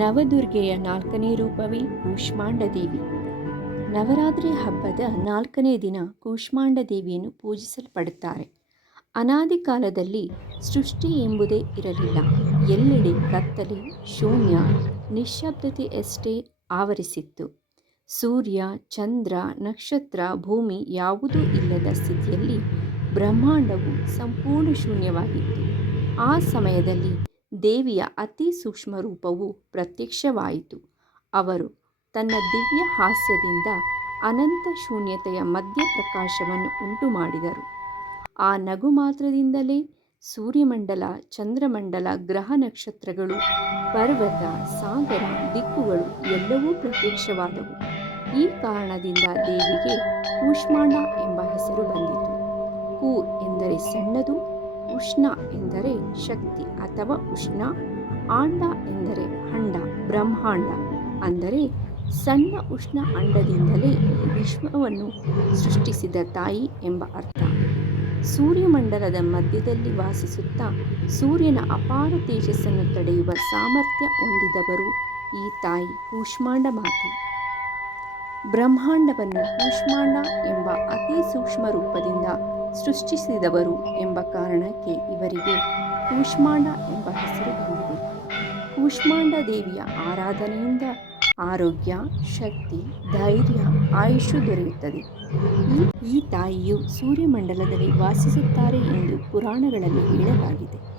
ನವದುರ್ಗೆಯ ನಾಲ್ಕನೇ ರೂಪವೇ ಕೂಷ್ಮಾಂಡ ದೇವಿ ನವರಾತ್ರಿ ಹಬ್ಬದ ನಾಲ್ಕನೇ ದಿನ ಕೂಷ್ಮಾಂಡ ದೇವಿಯನ್ನು ಪೂಜಿಸಲ್ಪಡುತ್ತಾರೆ. ಅನಾದಿ ಕಾಲದಲ್ಲಿ ಸೃಷ್ಟಿ ಎಂಬುದೇ ಇರಲಿಲ್ಲ. ಎಲ್ಲೆಡೆ ಕತ್ತಲೆ, ಶೂನ್ಯ ನಿಶ್ಶಬ್ದತೆಯಷ್ಟೇ ಆವರಿಸಿತ್ತು. ಸೂರ್ಯ, ಚಂದ್ರ, ನಕ್ಷತ್ರ, ಭೂಮಿ ಯಾವುದೂ ಇಲ್ಲದ ಸ್ಥಿತಿಯಲ್ಲಿ ಬ್ರಹ್ಮಾಂಡವು ಸಂಪೂರ್ಣ ಶೂನ್ಯವಾಗಿತ್ತು. ಆ ಸಮಯದಲ್ಲಿ ದೇವಿಯ ಅತಿ ಸೂಕ್ಷ್ಮ ರೂಪವು ಪ್ರತ್ಯಕ್ಷವಾಯಿತು. ಅವರು ತನ್ನ ದಿವ್ಯ ಹಾಸ್ಯದಿಂದ ಅನಂತ ಶೂನ್ಯತೆಯ ಮಧ್ಯ ಪ್ರಕಾಶವನ್ನು ಉಂಟು ಮಾಡಿದರು ಆ ನಗು ಮಾತ್ರದಿಂದಲೇ ಸೂರ್ಯಮಂಡಲ, ಚಂದ್ರಮಂಡಲ, ಗ್ರಹ ನಕ್ಷತ್ರಗಳು, ಪರ್ವತ, ಸಾಗರ, ದಿಕ್ಕುಗಳು ಎಲ್ಲವೂ ಪ್ರತ್ಯಕ್ಷವಾದವು. ಈ ಕಾರಣದಿಂದ ದೇವಿಗೆ ಕೂಷ್ಮಾಂಡ ಎಂಬ ಹೆಸರು ಬಂದಿತು. ಕೂ ಎಂದರೆ ಸಣ್ಣದು ಉಷ್ಣ ಎಂದರೆ ಶಕ್ತಿ ಅಥವಾ ಉಷ್ಣ, ಆಂಡ ಎಂದರೆ ಅಂಡ, ಬ್ರಹ್ಮಾಂಡ ಅಂದರೆ ಸಣ್ಣ ಉಷ್ಣ ಅಂಡದಿಂದಲೇ ವಿಶ್ವವನ್ನು ಸೃಷ್ಟಿಸಿದ ತಾಯಿ ಎಂಬ ಅರ್ಥ. ಸೂರ್ಯಮಂಡಲದ ಮಧ್ಯದಲ್ಲಿ ವಾಸಿಸುತ್ತಾ ಸೂರ್ಯನ ಅಪಾರ ತೇಜಸ್ಸನ್ನು ತಡೆಯುವ ಸಾಮರ್ಥ್ಯ ಹೊಂದಿದವರು ಈ ತಾಯಿ ಕೂಷ್ಮಾಂಡ ಮಾತೆ. ಬ್ರಹ್ಮಾಂಡವನ್ನು ಕೂಷ್ಮಾಂಡ ಎಂಬ ಅತಿ ಸೂಕ್ಷ್ಮ ರೂಪದಿಂದ ಸೃಷ್ಟಿಸಿದವರು ಎಂಬ ಕಾರಣಕ್ಕೆ ಇವರಿಗೆ ಕೂಷ್ಮಾಂಡ ಎಂಬ ಹೆಸರು ಬಂದಿದೆ. ಕೂಷ್ಮಾಂಡ ದೇವಿಯ ಆರಾಧನೆಯಿಂದ ಆರೋಗ್ಯ, ಶಕ್ತಿ, ಧೈರ್ಯ, ಆಯುಷು ದೊರೆಯುತ್ತದೆ. ಈ ಈ ತಾಯಿಯು ಸೂರ್ಯಮಂಡಲದಲ್ಲಿ ವಾಸಿಸುತ್ತಾರೆ ಎಂದು ಪುರಾಣಗಳಲ್ಲಿ ಹೇಳಲಾಗಿದೆ.